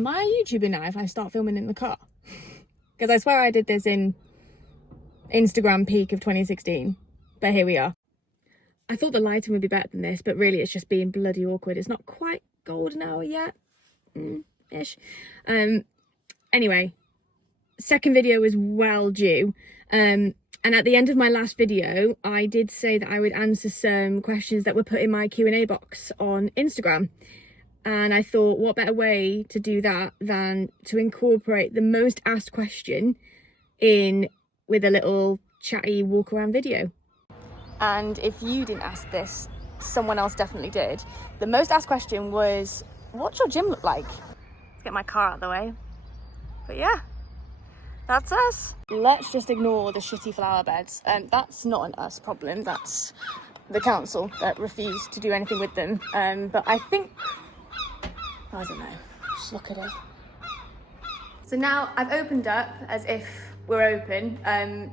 Am I a YouTuber now if I start filming in the car? Because I swear I did this in Instagram peak of 2016, but here we are. I thought the lighting would be better than this, but really it's just being bloody awkward. It's not quite golden hour yet, ish. Anyway, second video is well due. And at the end of my last video, I did say that I would answer some questions that were put in my Q&A box on Instagram. And I thought, what better way to do that than to incorporate the most asked question in with a little chatty walk around video. And if you didn't ask this, someone else definitely did. The most asked question was, what's your gym look like? Let's get my car out of the way. But yeah, that's us. Let's just ignore the shitty flower beds. That's not an us problem, that's the council that refused to do anything with them. But I think, I don't know, just look at it. So now I've opened up as if we're open.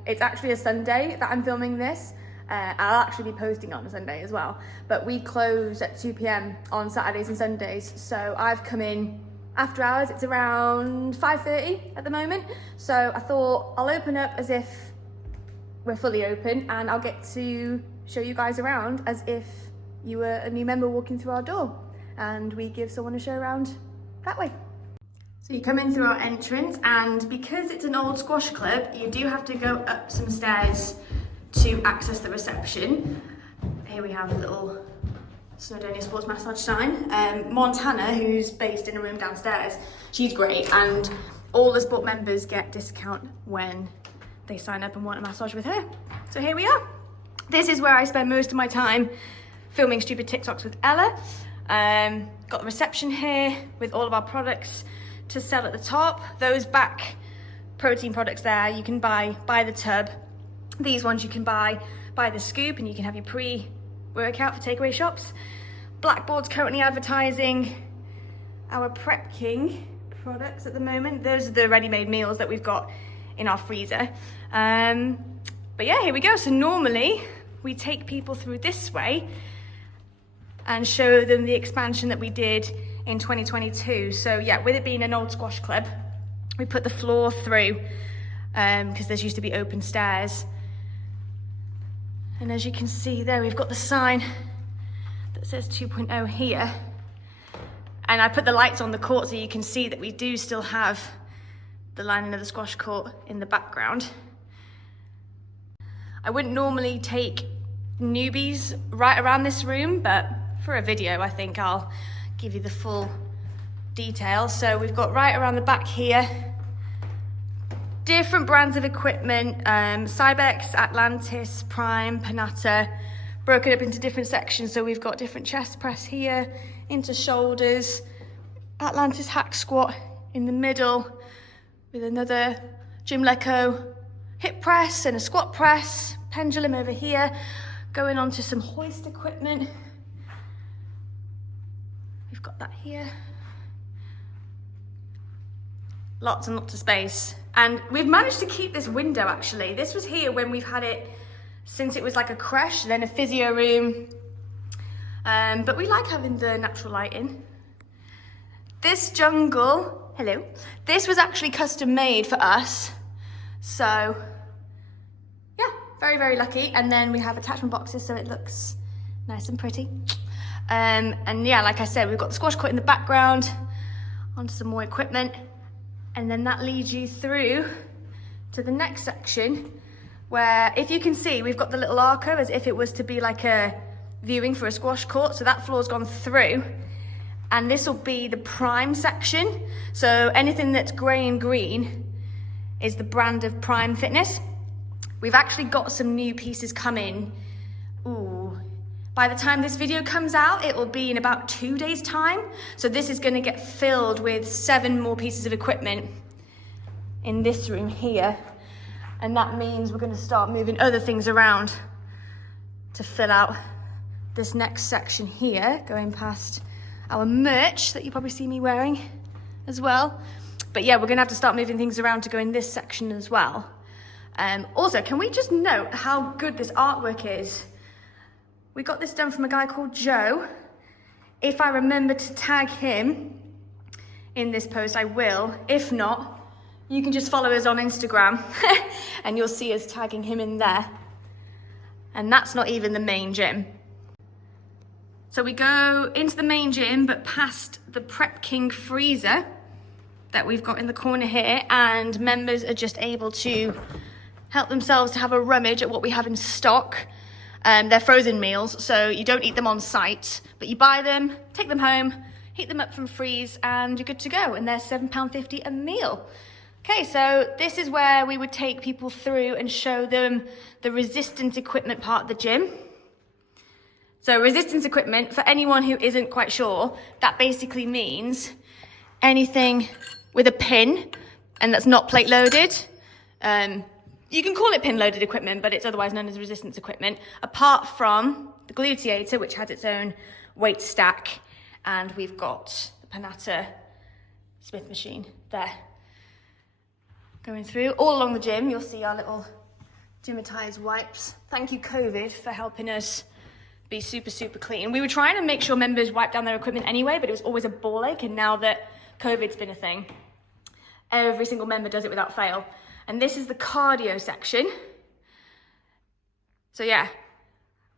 It's actually a Sunday that I'm filming this. I'll actually be posting on a Sunday as well. But we close at 2 p.m. on Saturdays and Sundays. So I've come in after hours. It's around 5:30 at the moment. So I thought I'll open up as if we're fully open and I'll get to show you guys around as if you were a new member walking through our door and we give someone a show around that way. So you come in through our entrance, and because it's an old squash club, you do have to go up some stairs to access the reception. Here we have a little Snowdonia Sports Massage sign. Montana, who's based in a room downstairs, she's great, and all the sport members get discount when they sign up and want a massage with her. So here we are. This is where I spend most of my time filming stupid TikToks with Ella. Got the reception here with all of our products to sell at the top. Those back protein products there you can buy by the tub. These ones you can buy by the scoop, and you can have your pre-workout for takeaway shops. Blackboard's currently advertising our Prep King products at the moment. Those are the ready-made meals that we've got in our freezer. But yeah, here we go. So normally we take people through this way and show them the expansion that we did in 2022. So yeah, with it being an old squash club, we put the floor through because there's used to be open stairs. And as you can see there, we've got the sign that says 2.0 here. And I put the lights on the court so you can see that we do still have the lining of the squash court in the background. I wouldn't normally take newbies right around this room, but for a video, I think I'll give you the full details. So we've got right around the back here, different brands of equipment, Cybex, Atlantis, Prime, Panatta, broken up into different sections. So we've got different chest press here, into shoulders, Atlantis hack squat in the middle, with another Gymleco hip press and a squat press, pendulum over here, going on to some hoist equipment. We've got that here. Lots and lots of space. And we've managed to keep this window actually. This was here when we've had it since it was like a creche, then a physio room. But we like having the natural light in. This jungle, hello, this was actually custom made for us. So yeah, very, very lucky. And then we have attachment boxes so it looks nice and pretty. And yeah, like I said, we've got the squash court in the background, onto some more equipment. And then that leads you through to the next section where, if you can see, we've got the little arco as if it was to be like a viewing for a squash court. So that floor's gone through, and this will be the Prime section. So anything that's gray and green is the brand of Prime Fitness. We've actually got some new pieces coming. Ooh. By the time this video comes out, it will be in about 2 days' time. So this is gonna get filled with 7 more pieces of equipment in this room here. And that means we're gonna start moving other things around to fill out this next section here, going past our merch that you probably see me wearing as well. But yeah, we're gonna have to start moving things around to go in this section as well. Also, can we just note how good this artwork is? We got this done from a guy called Joe. If I remember to tag him in this post, I will. If not, you can just follow us on Instagram and you'll see us tagging him in there. And that's not even the main gym. So we go into the main gym, but past the Prep King freezer that we've got in the corner here, and members are just able to help themselves to have a rummage at what we have in stock. They're frozen meals, so you don't eat them on site, but you buy them, take them home, heat them up from freeze, and you're good to go. And they're £7.50 a meal. Okay, so this is where we would take people through and show them the resistance equipment part of the gym. So resistance equipment, for anyone who isn't quite sure, that basically means anything with a pin and that's not plate loaded. You can call it pin loaded equipment, but it's otherwise known as resistance equipment, apart from the gluteator, which has its own weight stack. And we've got the Panatta Smith machine there. Going through all along the gym, you'll see our little Gymatized wipes. Thank you, COVID, for helping us be super, super clean. We were trying to make sure members wipe down their equipment anyway, but it was always a ball ache. And now that COVID's been a thing, every single member does it without fail. And this is the cardio section. So yeah,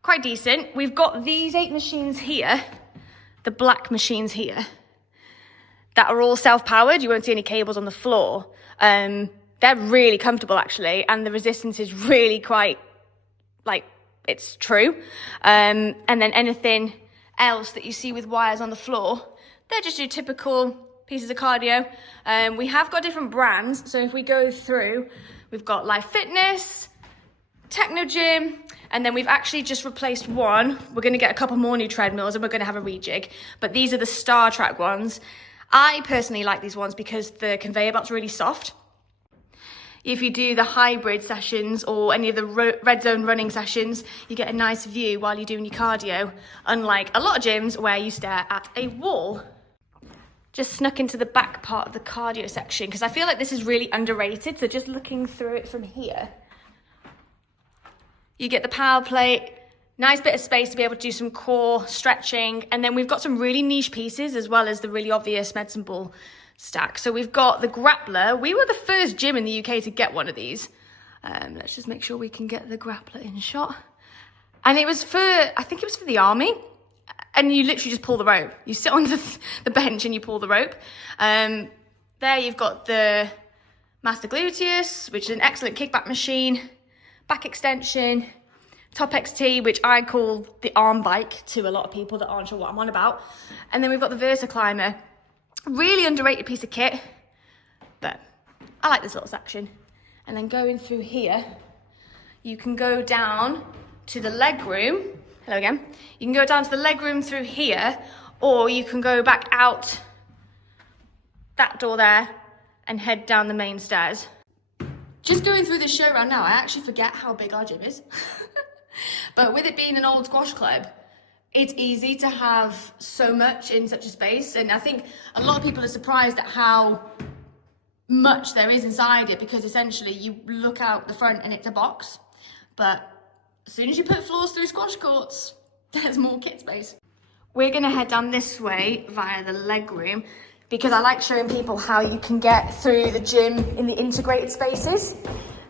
quite decent. We've got these 8 machines here, the black machines here, that are all self-powered. You won't see any cables on the floor. They're really comfortable actually, and the resistance is really quite, like, it's true. And then anything else that you see with wires on the floor, they're just your typical pieces of cardio. We have got different brands, so if we go through, we've got Life Fitness, Techno Gym, and then we've actually just replaced one. We're going to get a couple more new treadmills and we're going to have a rejig, but these are the Star Track ones. I personally like these ones because the conveyor belt's really soft. If you do the hybrid sessions or any of the red zone running sessions, you get a nice view while you're doing your cardio, unlike a lot of gyms where you stare at a wall. Just snuck into the back part of the cardio section because I feel like this is really underrated. So just looking through it from here, you get the power plate, nice bit of space to be able to do some core stretching. And then we've got some really niche pieces as well as the really obvious medicine ball stack. So we've got the grappler. We were the first gym in the UK to get one of these. Let's just make sure we can get the grappler in shot. And it was for, I think it was for the army. And you literally just pull the rope. You sit on the bench and you pull the rope. There you've got the Master Gluteus, which is an excellent kickback machine. Back extension. Top XT, which I call the arm bike to a lot of people that aren't sure what I'm on about. And then we've got the Versa Climber. Really underrated piece of kit, but I like this little section. And then going through here, you can go down to the leg room. Hello again. You can go down to the leg room through here, or you can go back out that door there and head down the main stairs. Just going through this show around now, I actually forget how big our gym is. But with it being an old squash club, it's easy to have so much in such a space. And I think a lot of people are surprised at how much there is inside it, because essentially you look out the front and it's a box. But as soon as you put floors through squash courts, there's more kit space. We're gonna head down this way via the leg room because I like showing people how you can get through the gym in the integrated spaces.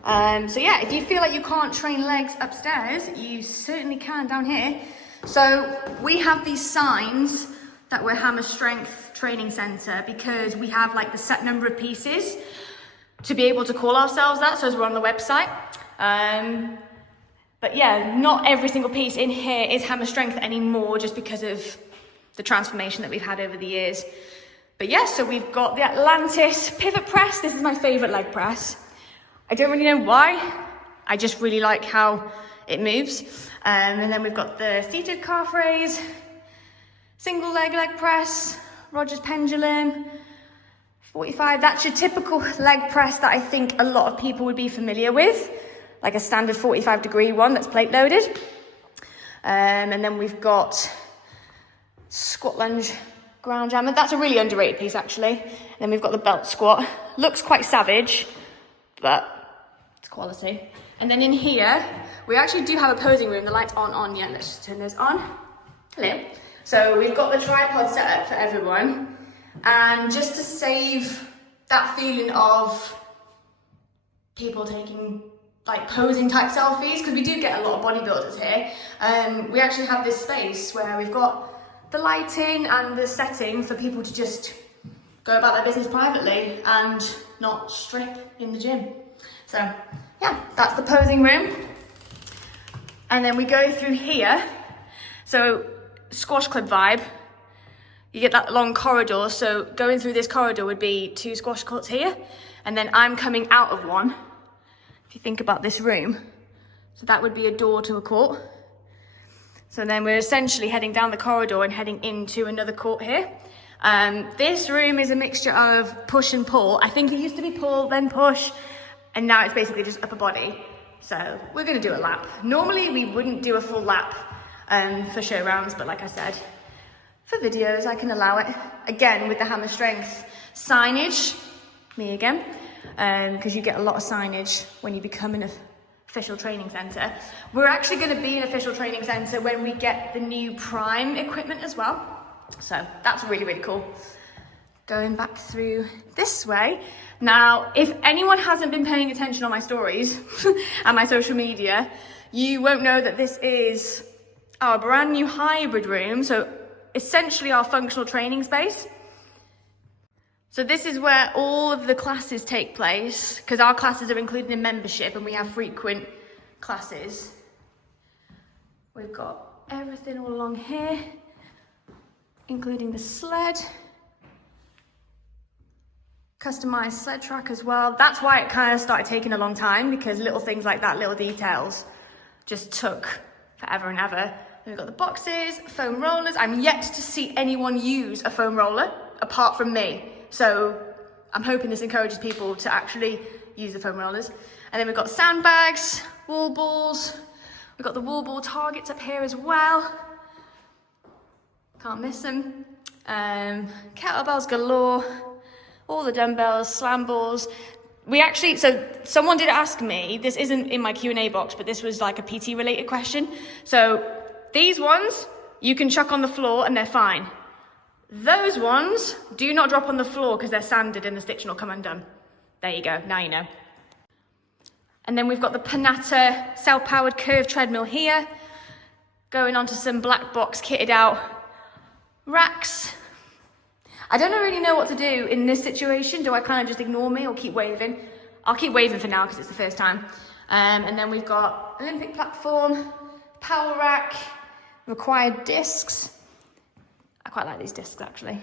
So yeah, if you feel like you can't train legs upstairs, you certainly can down here. So we have these signs that we're Hammer Strength Training Center because we have like the set number of pieces to be able to call ourselves that, so as we're on the website. But yeah, not every single piece in here is Hammer Strength anymore just because of the transformation that we've had over the years. But yeah, so we've got the Atlantis pivot press. This is my favorite leg press. I don't really know why. I just really like how it moves. And then we've got the seated calf raise, single leg press, Rogers pendulum, 45. That's your typical leg press that I think a lot of people would be familiar with, like a standard 45-degree one that's plate loaded. And then we've got squat lunge ground jammer. That's a really underrated piece actually. And then we've got the belt squat. Looks quite savage, but it's quality. And then in here, we actually do have a posing room. The lights aren't on yet. Let's just turn those on. Hello. So we've got the tripod set up for everyone. And just to save that feeling of people taking like posing type selfies, because we do get a lot of bodybuilders here, we actually have this space where we've got the lighting and the setting for people to just go about their business privately and not strip in the gym. So yeah, that's the posing room. And then we go through here. So squash club vibe. You get that long corridor. So going through this corridor would be 2 squash courts here. And then I'm coming out of one. If you think about this room. So that would be a door to a court. So then we're essentially heading down the corridor and heading into another court here. This room is a mixture of push and pull. I think it used to be pull, then push, and now it's basically just upper body. So we're gonna do a lap. Normally we wouldn't do a full lap for show rounds, but like I said, for videos I can allow it. Again, with the hammer strength signage, me again, because you get a lot of signage when you become an official training centre. We're actually gonna be an official training centre when we get the new Prime equipment as well. So that's really, really cool. Going back through this way. Now, if anyone hasn't been paying attention on my stories and my social media, you won't know that this is our brand new hybrid room. So essentially our functional training space. So this is where all of the classes take place, because our classes are included in membership and we have frequent classes. We've got everything all along here, including the sled. Customized sled track as well. That's why it kind of started taking a long time, because little things like that, little details, just took forever and ever. Then we've got the boxes, foam rollers. I'm yet to see anyone use a foam roller apart from me. So I'm hoping this encourages people to actually use the foam rollers. And then we've got sandbags, wall balls. We've got the wall ball targets up here as well. Can't miss them. Kettlebells galore. All the dumbbells, slam balls. We actually, so someone did ask me, this isn't in my Q&A box, but this was like a PT related question. So these ones, you can chuck on the floor and they're fine. Those ones, do not drop on the floor because they're sanded and the stitching will come undone. There you go, now you know. And then we've got the Panatta self-powered curved treadmill here. Going on to some black box kitted out racks. I don't really know what to do in this situation. Do I kind of just ignore me or keep waving? I'll keep waving for now because it's the first time. And then we've got Olympic platform, power rack, required discs. I quite like these discs actually.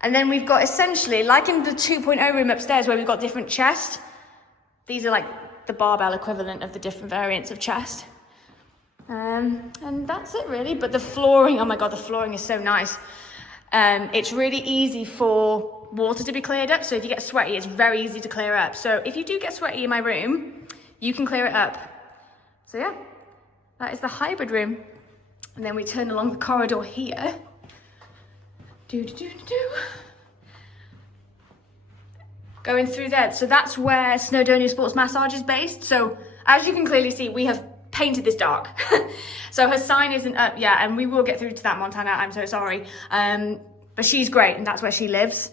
And then we've got essentially, like in the 2.0 room upstairs where we've got different chest, these are like the barbell equivalent of the different variants of chest. And that's it really. But the flooring, oh my God, the flooring is so nice. It's really easy for water to be cleared up. So if you get sweaty, it's very easy to clear up. So if you do get sweaty in my room, you can clear it up. So yeah, that is the hybrid room. And then we turn along the corridor here. Going through there. So that's where Snowdonia Sports Massage is based. So as you can clearly see, we have painted this dark. So her sign isn't up yet, and we will get through to that, Montana, I'm so sorry. But she's great, and that's where she lives.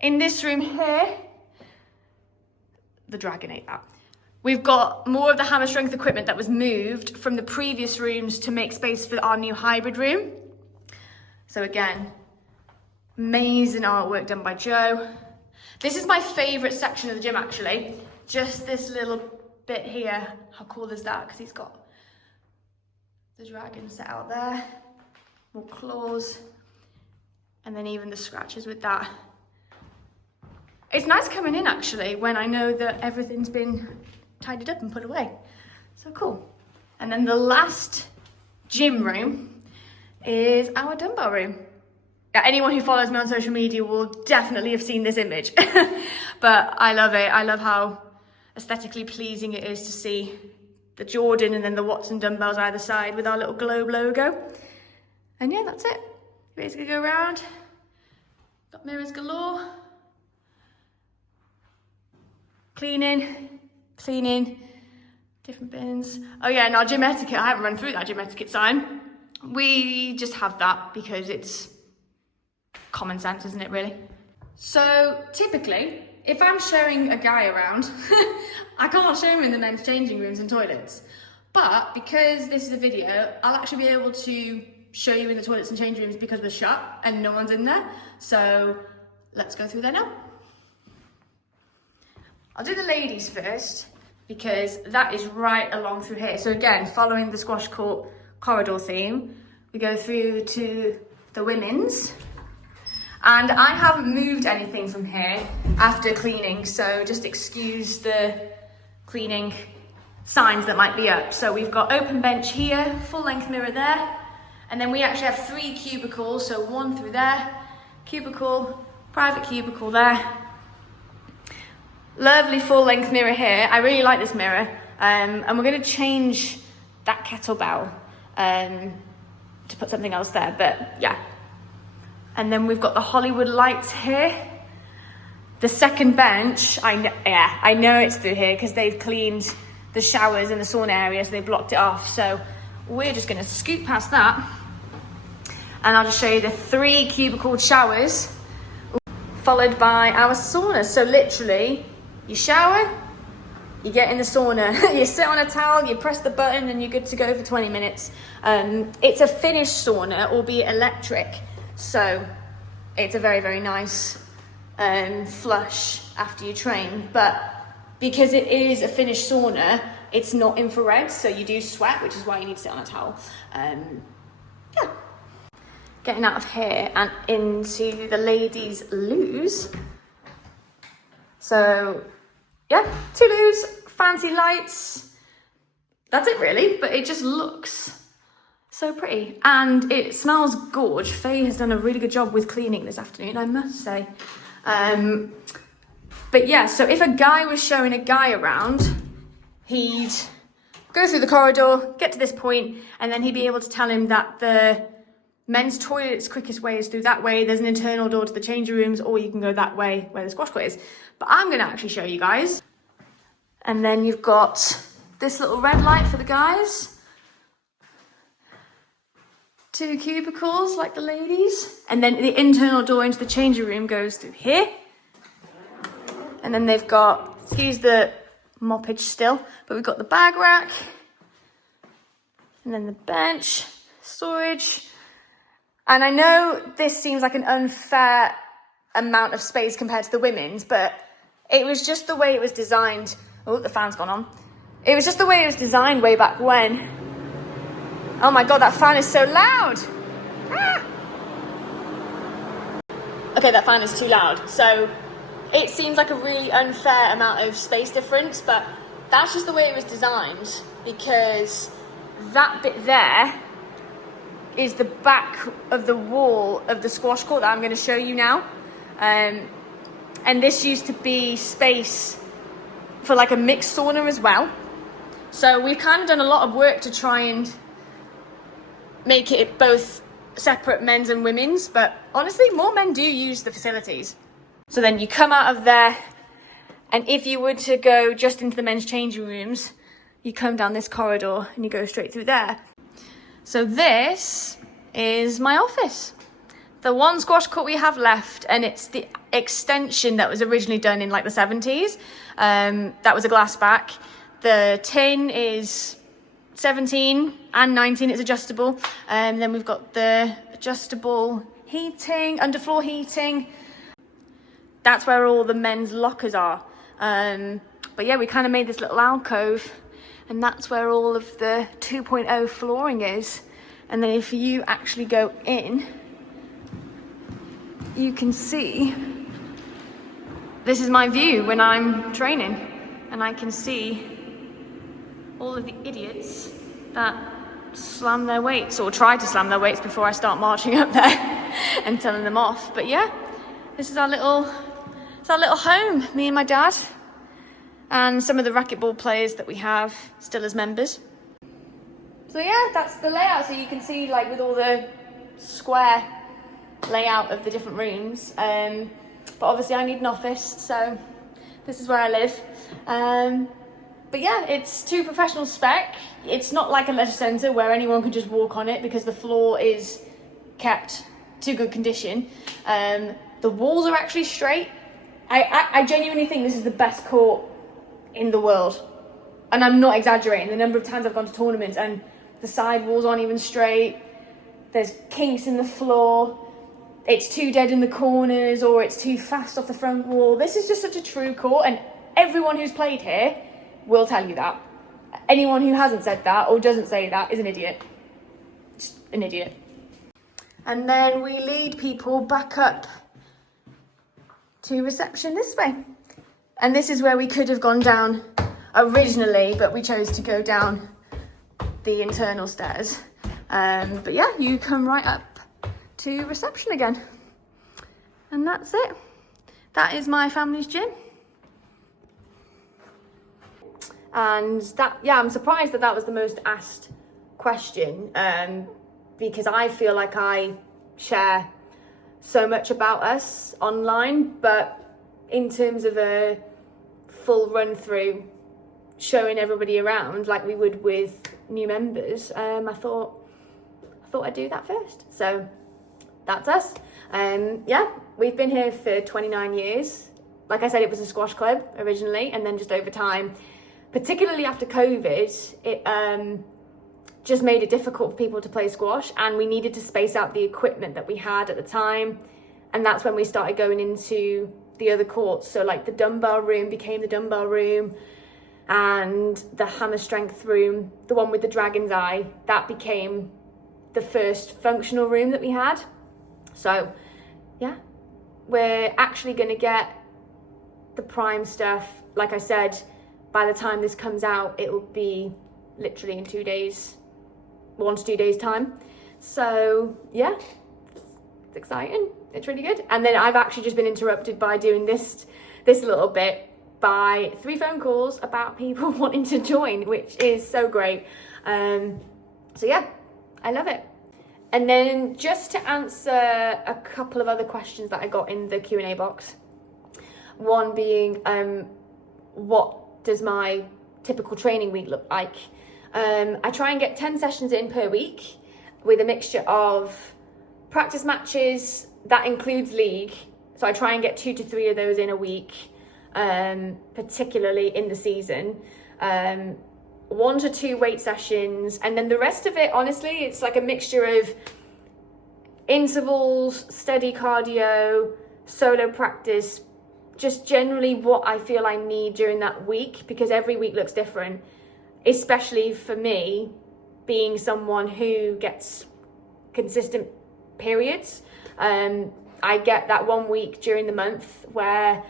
In this room here, the dragon ate that. We've got more of the hammer strength equipment that was moved from the previous rooms to make space for our new hybrid room. So again, amazing artwork done by Joe. This is my favorite section of the gym actually. Just this little bit here. How cool is that? Because he's got the dragon set out there, more claws, and then even the scratches with that. It's nice coming in actually when I know that everything's been tidied up and put away. So cool. And then the last gym room is our dumbbell room. Yeah, anyone who follows me on social media will definitely have seen this image. But I love it. I love how aesthetically pleasing it is to see the Jordan and then the Watson dumbbells either side with our little globe logo. And yeah, that's it. Basically go around. Got mirrors galore. Cleaning, different bins. Oh yeah, and our gym etiquette, I haven't run through that gym etiquette sign. We just have that because it's common sense, isn't it really? So typically, if I'm showing a guy around, I can't show him in the men's changing rooms and toilets. But because this is a video, I'll actually be able to show you in the toilets and changing rooms because they're shut and no one's in there. So let's go through there now. I'll do the ladies first because that is right along through here. So again, following the squash court corridor theme, we go through to the women's. And I haven't moved anything from here after cleaning, so just excuse the cleaning signs that might be up. So we've got open bench here, full length mirror there, and then we actually have 3 cubicles, so 1 through there, cubicle, private cubicle there. Lovely full length mirror here. I really like this mirror, and we're going to change that kettlebell to put something else there, but yeah. And then we've got the Hollywood lights here. The second bench, I know it's through here because they've cleaned the showers and the sauna area, so they blocked it off. So we're just gonna scoot past that. And I'll just show you the 3 cubicle showers, followed by our sauna. So literally, you shower, you get in the sauna, you sit on a towel, you press the button, and you're good to go for 20 minutes. It's a Finnish sauna, albeit electric. So it's a very, very nice flush after you train. But because it is a Finnish sauna, it's not infrared, so you do sweat, which is why you need to sit on a towel. Yeah. Getting out of here and into the ladies' loos. So yeah, 2 loos, fancy lights. That's it really, but it just looks so pretty, and it smells gorge. Faye has done a really good job with cleaning this afternoon, I must say. But yeah, so if a guy was showing a guy around, he'd go through the corridor, get to this point, and then he'd be able to tell him that the men's toilet's quickest way is through that way. There's an internal door to the changing rooms, or you can go that way where the squash court is. But I'm going to actually show you guys. And then you've got this little red light for the guys. 2 cubicles like the ladies, and then the internal door into the changing room goes through here. And then they've got, excuse the moppage still, but we've got the bag rack, and then the bench, storage. And I know this seems like an unfair amount of space compared to the women's, but it was just the way it was designed. Oh, the fan's gone on. It was just the way it was designed way back when. Oh my God, that fan is so loud. Ah! Okay, that fan is too loud. So it seems like a really unfair amount of space difference, but that's just the way it was designed, because that bit there is the back of the wall of the squash court that I'm going to show you now. And this used to be space for like a mixed sauna as well. So we've kind of done a lot of work to try and make it both separate men's and women's, but honestly, more men do use the facilities. So then you come out of there, and if you were to go just into the men's changing rooms, you come down this corridor and you go straight through there. So this is my office. The one squash court we have left, and it's the extension that was originally done in like the 70s. That was a glass back. The tin is 17 and 19, it's adjustable. Then we've got the adjustable heating, underfloor heating. That's where all the men's lockers are. But yeah, we kind of made this little alcove, and that's where all of the 2.0 flooring is. And then if you actually go in, you can see, this is my view when I'm training, and I can see all of the idiots that slam their weights or try to slam their weights before I start marching up there and telling them off. But yeah, this is our little home, me and my dad, and some of the racquetball players that we have still as members. So yeah, that's the layout. So you can see like with all the square layout of the different rooms. But obviously I need an office, so this is where I live. But yeah, it's to professional spec. It's not like a leisure centre where anyone can just walk on it, because the floor is kept to good condition. The walls are actually straight. I genuinely think this is the best court in the world. And I'm not exaggerating. The number of times I've gone to tournaments and the side walls aren't even straight. There's kinks in the floor. It's too dead in the corners, or it's too fast off the front wall. This is just such a true court, and everyone who's played here will tell you that. Anyone who hasn't said that or doesn't say that is an idiot. Just an idiot. And then we lead people back up to reception this way. And this is where we could have gone down originally, but we chose to go down the internal stairs. But yeah, you come right up to reception again. And that's it. That is my family's gym. And that, yeah, I'm surprised that was the most asked question, because I feel like I share so much about us online, but in terms of a full run through showing everybody around like we would with new members, I thought I'd do that first. So that's us. Yeah, we've been here for 29 years. Like I said, it was a squash club originally, and then just over time, particularly after COVID, it just made it difficult for people to play squash, and we needed to space out the equipment that we had at the time. And that's when we started going into the other courts. So like the dumbbell room became the dumbbell room, and the hammer strength room, the one with the dragon's eye, that became the first functional room that we had. So yeah, we're actually going to get the prime stuff. Like I said, by the time this comes out, it will be literally in 2 days, 1 to 2 days time. So yeah, it's exciting. It's really good. And then I've actually just been interrupted by doing this little bit by 3 phone calls about people wanting to join, which is so great. So yeah, I love it. And then just to answer a couple of other questions that I got in the Q&A box. One being, what does my typical training week look like? I try and get 10 sessions in per week with a mixture of practice matches. That includes league. So I try and get 2 to 3 of those in a week, particularly in the season. 1 to 2 weight sessions. And then the rest of it, honestly, it's like a mixture of intervals, steady cardio, solo practice, just generally what I feel I need during that week, because every week looks different, especially for me being someone who gets consistent periods. I get that 1 week during the month where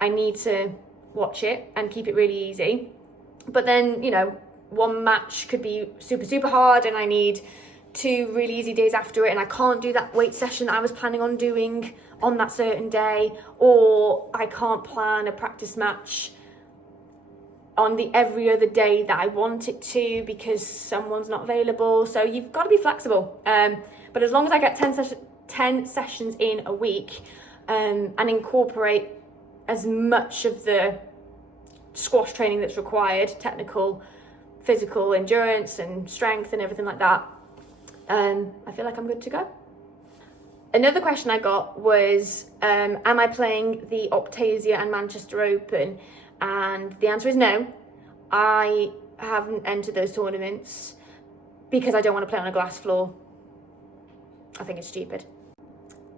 I need to watch it and keep it really easy. But then, you know, one match could be super, super hard and I need 2 really easy days after it, and I can't do that weight session I was planning on doing on that certain day, or I can't plan a practice match on the every other day that I want it to because someone's not available. So you've got to be flexible. But as long as I get 10 sessions in a week, and incorporate as much of the squash training that's required, technical, physical, endurance and strength and everything like that, I feel like I'm good to go. Another question I got was, am I playing the Optasia and Manchester Open? And the answer is no. I haven't entered those tournaments because I don't want to play on a glass floor. I think it's stupid.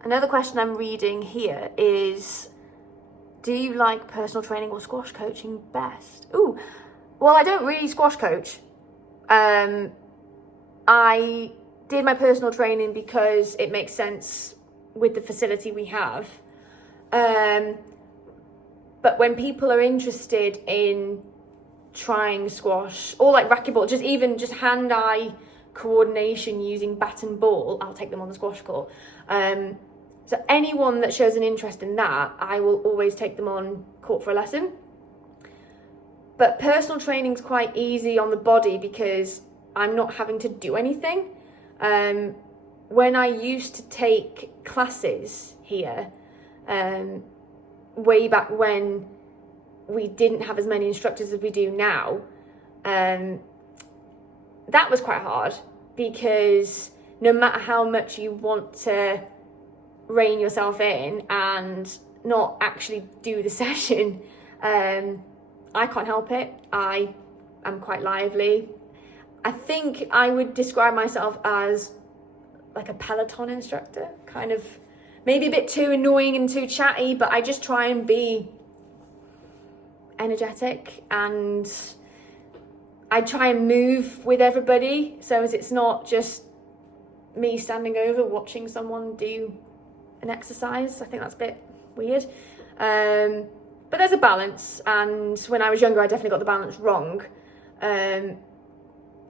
Another question I'm reading here is, do you like personal training or squash coaching best? Ooh, well, I don't really squash coach. I did my personal training because it makes sense with the facility we have. But when people are interested in trying squash or like racquetball, just hand-eye coordination using bat and ball, I'll take them on the squash court. So anyone that shows an interest in that, I will always take them on court for a lesson. But personal training's quite easy on the body because I'm not having to do anything. When I used to take classes here, way back when we didn't have as many instructors as we do now, that was quite hard because no matter how much you want to rein yourself in and not actually do the session. I can't help it. I am quite lively. I think I would describe myself as like a Peloton instructor, kind of maybe a bit too annoying and too chatty, but I just try and be energetic, and I try and move with everybody, so as it's not just me standing over watching someone do an exercise. I think that's a bit weird, but there's a balance, and when I was younger I definitely got the balance wrong.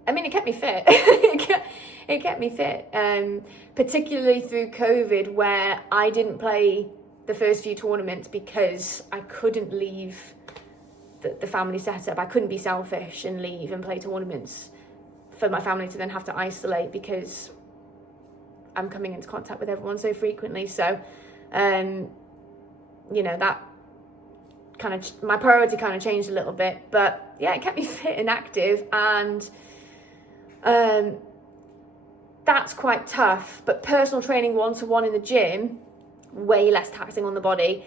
I mean, it kept me fit. It kept me fit, particularly through COVID, where I didn't play the first few tournaments because I couldn't leave the family setup. I couldn't be selfish and leave and play tournaments for my family to then have to isolate because I'm coming into contact with everyone so frequently. So, you know, that kind of, my priority kind of changed a little bit, but yeah, it kept me fit and active, and that's quite tough. But personal training one-to-one in the gym, way less taxing on the body.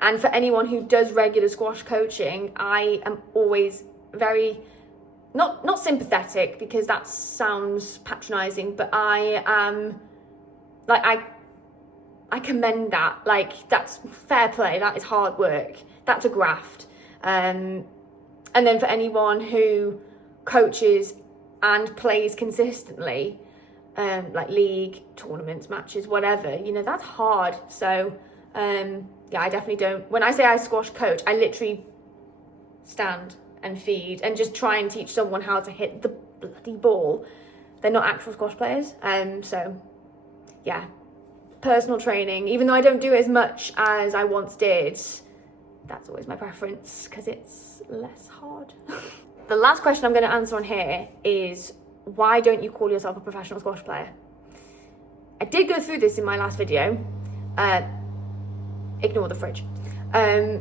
And for anyone who does regular squash coaching, I am always very, not sympathetic, because that sounds patronizing, but I am, like, I commend that. Like, that's fair play, that is hard work, that's a graft. And then for anyone who coaches and plays consistently, like league, tournaments, matches, whatever, you know, that's hard. So, yeah, I definitely don't. When I say I squash coach, I literally stand and feed and just try and teach someone how to hit the bloody ball. They're not actual squash players. So, yeah, personal training, even though I don't do it as much as I once did, that's always my preference because it's less hard. The last question I'm going to answer on here is, why don't you call yourself a professional squash player? I did go through this in my last video. Ignore the fridge. I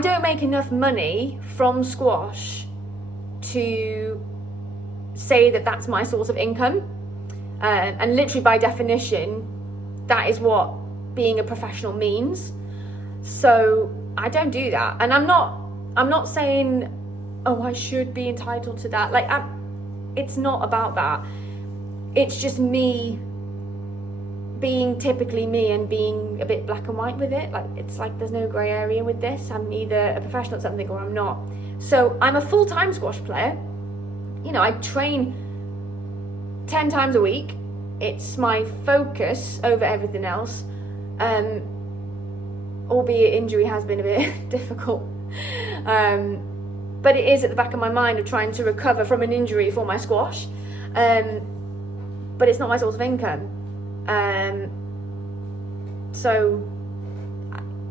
don't make enough money from squash to say that that's my source of income. And literally by definition, that is what being a professional means. So I don't do that. And I'm not saying, oh, I should be entitled to that. Like, it's not about that. It's just me being typically me and being a bit black and white with it. Like, it's like there's no grey area with this. I'm either a professional at something or I'm not. So I'm a full-time squash player. You know, I train 10 times a week. It's my focus over everything else. Albeit injury has been a bit difficult. But it is at the back of my mind of trying to recover from an injury for my squash. But it's not my source of income. So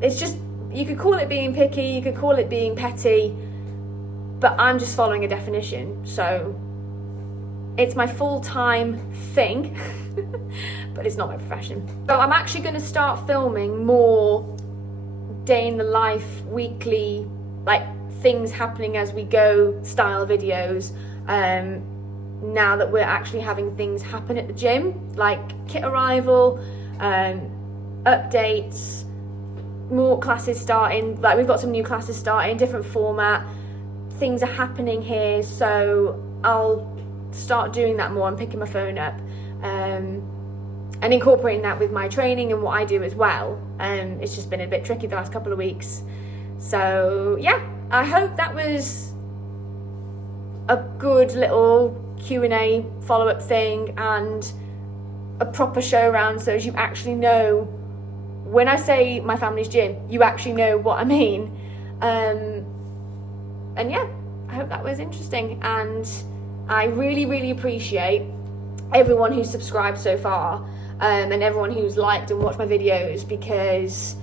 it's just, you could call it being picky, you could call it being petty, but I'm just following a definition. So it's my full-time thing, but it's not my profession. So I'm actually going to start filming more day in the life, weekly, like things happening as we go style videos, now that we're actually having things happen at the gym, like kit arrival, updates, more classes starting. Like, we've got some new classes starting, different format, things are happening here, so I'll start doing that more and picking my phone up, and incorporating that with my training and what I do as well. It's just been a bit tricky the last couple of weeks. So yeah, I hope that was a good little Q&A follow-up thing and a proper show around, so as you actually know, when I say my family's gym, you actually know what I mean. And yeah, I hope that was interesting, and I really, really appreciate everyone who's subscribed so far, and everyone who's liked and watched my videos, because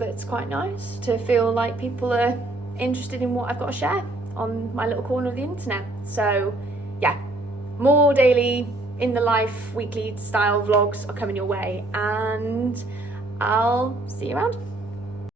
it's quite nice to feel like people are interested in what I've got to share on my little corner of the internet. So yeah, more daily in the life weekly style vlogs are coming your way, and I'll see you around.